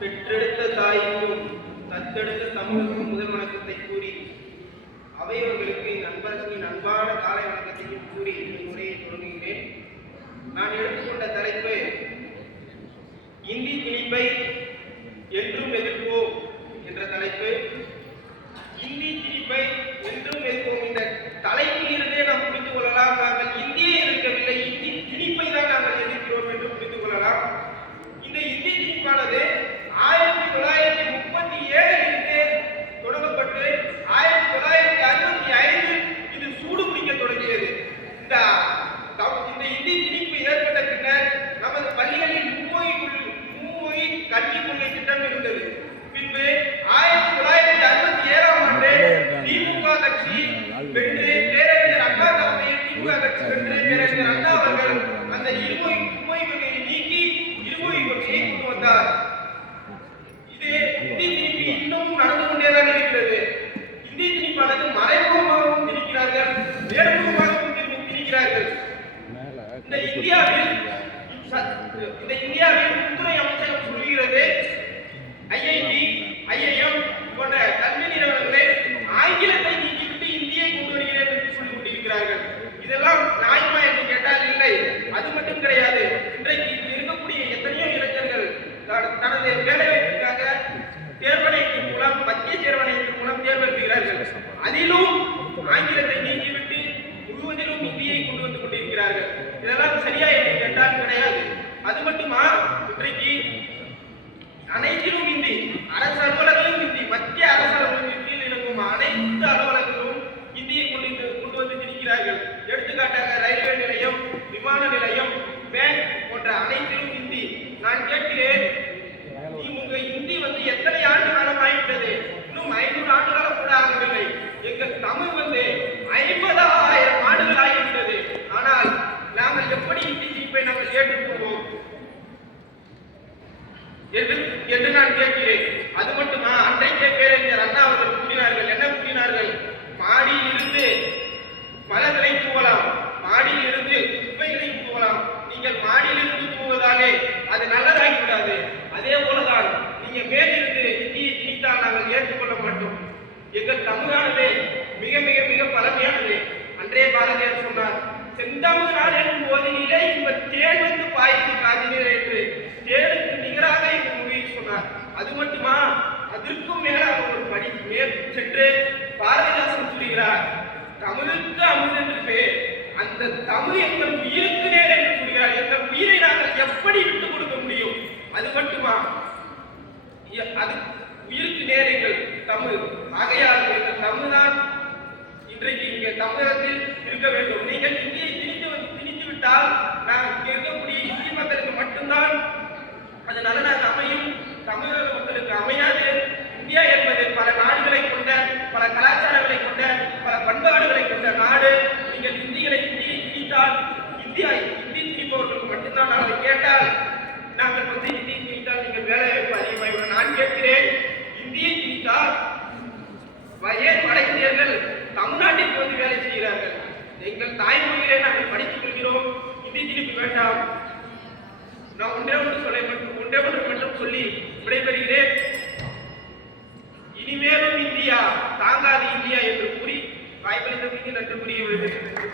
பெற்றெடுத்த தாய்க்கும் தத்தெடுத்த தமிழுக்கும் முதல் வணக்கத்தை கூறி அவையவர்களுக்கு நண்பர்களின் அன்பான காலை வணக்கத்தையும் கூறி இந்த முறையை தொடங்குகிறேன். நான் எடுத்துக்கொண்ட தலைப்பு இந்தி திணிப்பை என்றும் எதிர்ப்போம் என்ற தலைப்பு. இந்தி திணிப்பை என்றும் எதிர்ப்போம் இந்த தலைப்பிலிருந்தே நாம் புரிந்து கொள்ளலாம், நாங்கள் இந்தியை எதிர்க்கவில்லை, இந்தி திணிப்பை தான் நாங்கள் எதிர்க்கிறோம் என்று புரிந்து கொள்ளலாம். இந்த இந்தி திணிப்பானது 1937 தொடங்கப்பட்டு 1965 இது சூடு பிடிக்க தொடங்கியது. இந்த இந்தி திணிப்பு ஏற்பட்ட பின்னர் நமது பள்ளிகளில் மும்மொழி கல்விக் கொள்கை திட்டம் இருந்தது. பின்பு 1967 ஆண்டு திமுக கட்சி வென்று பேரறிஞர் அண்ணா தலைமையில் திமுக கட்சி வென்று பேரறிஞர் அண்ணா அவர்கள் அந்த இருமொழி கொள்கையை நீக்கி இருமொழி கொள்கையை கொண்டு வந்தார். இந்தி திணிப்பு இன்னும் நடந்து கொண்டேதான் இருக்கிறது. இந்தி திணிப்பானது மறைமுகமாகவும் திணிக்கிறார்கள், நேர்முகமாகவும் திணிக்கிறார்கள். இந்த இந்தியாவில் உள்துறை அமைச்சகம் சொல்கிறது ஐஐடி, ஐஐஎம் போன்ற கல்வி நிறுவனங்களை ஆங்கிலத்தை நீக்கிவிட்டு இந்தியை கொண்டு வருகிறேன் என்று சொல்லிக் கொண்டிருக்கிறார்கள். இதெல்லாம் நியாயமா என்று கேட்டால் இல்லை. அது மட்டும் கிடையாது, இன்றைக்கு இருக்கக்கூடிய எத்தனையோ இளைஞர்கள் தனது வேலைவாய்ப்புக்காக தேர்வணையத்தின் மூலம் மத்திய தேர்வணையத்தின் மூலம் தேர்வு எழுதுகிறார்கள். அதிலும் ஆங்கிலத்தை நீக்கிவிட்டு முழுவதிலும் இந்தியை கொண்டு வந்து கொண்டிருக்கிறார்கள். இதெல்லாம் சரியா என்று கேட்டால் கிடையாது. அது மட்டுமா, இன்றைக்கு அனைத்திலும் இந்தி, அரசு அலுவலர்களும் இந்தி, மத்திய அரசு அலுவலகத்தில் இருக்கும் அனைத்து அலுவலர்களும் இந்தியை கொண்டு வந்து திணிக்கிறார்கள். எடுத்துக்காட்டாக ரயில்வே நிலையம், விமான நிலையம், பேங்க் போன்ற அனைத்திலும் இந்தி. நான் கேட்கிறேன், உங்க இந்தி வந்து எத்தனை ஆண்டு காலம் ஆகிவிட்டது? இன்னும் 500 ஆண்டு காலம் கூட ஆகவில்லை. எங்கள் தமிழ் வந்து 50,000 ஆண்டுகள் ஆகிவிட்டது. ஆனால் நாங்கள் எப்படி இந்தி திணிப்பை நாங்கள் ஏற்றுக்கொள்வோம் என்று நான் கேட்கிறேன். அது மட்டுமா, அன்றைக்கே பேரறிஞர் அண்ணா அவர்கள் கூறினார்கள், என்ன கூறினார்கள்? மாடியில் இருந்து மலர்களை தூவலாம், மாடியில் இருந்து குப்பைகளை தூவலாம். நீங்கள் மாடியில் இருந்து தூவுவதாலே அது நல்லதாகி விடாது. அதே போலதான் நீங்க மேலிருந்து இந்தியை திணித்தால் நாங்கள் ஏற்றுக்கொள்ள மாட்டோம். எங்கள் தமிழானது மிக மிக மிக பழமையானது. அன்றே பாரதியார் சொன்னார், செந்தமிழ் நாள் என்னும் போதினிலே இன்ப தேன் வந்து பாய்ந்து காதினிலே என்று தேனுக்கு நிகராக எங்கள் மொழியில் சொன்னார். அது மட்டுமா, அதற்கும் மேலாக ஒரு படி மேல் சென்று பாரதிதாசன் சொல்கிறார், தமிழுக்கு அமுது என்று பேர், அந்த தமிழ் எங்கள் உயிருக்கு நேர் என்று சொல்கிறார். எங்கள் உயிரை நாங்கள் எப்படி விட்டுக் கொடுக்க முடியும்? அது மட்டுமா, அது உயிருக்கு நேர் எங்கள் தமிழ். ஆகையால் எங்கள் தமிழ் தான் இன்றைக்கு இங்கே தமிழகத்தில் இருக்க வேண்டும். நீங்கள் இந்தியை திணித்து விட்டால் நாங்கள் இருக்கக்கூடிய இந்திய மக்களுக்கு மட்டும்தான் அது நலனாக அமையும், தமிழக மக்களுக்கு அமையாது. இந்தியா என்பது பல நாடுகளை கொண்ட, பல கலாச்சாரங்களை கொண்ட, பல பண்பாடுகளை கொண்ட நாடு. நீங்கள் இந்தியை திணித்தால் இந்தி திணிப்பவர்களுக்கு மட்டும்தான் நாங்கள் கேட்டால் நாங்கள் வந்து இந்தியை திணித்தால் நீங்கள் வேலை வாய்ப்பு அதிகமாகிவிடும். நான் கேட்கிறேன், இந்தியை திணித்தால் ஏன் வட இந்தியர்கள் தமிழ்நாட்டிற்கு வந்து வேலை செய்கிறார்கள்? எங்கள் தாய்மொழியிலே நாங்கள் படித்துக் கொள்கிறோம், இந்தி திணிப்பு வேண்டாம். நான் ஒன்றே ஒன்று மட்டும் சொல்லி விடைபெறுகிறேன். இனிமேலும் இந்தியா தாங்காது இந்தியா என்று கூறி வாய்ப்பளித்தமைக்கு நன்றி கூறி விடைபெறுகிறேன்.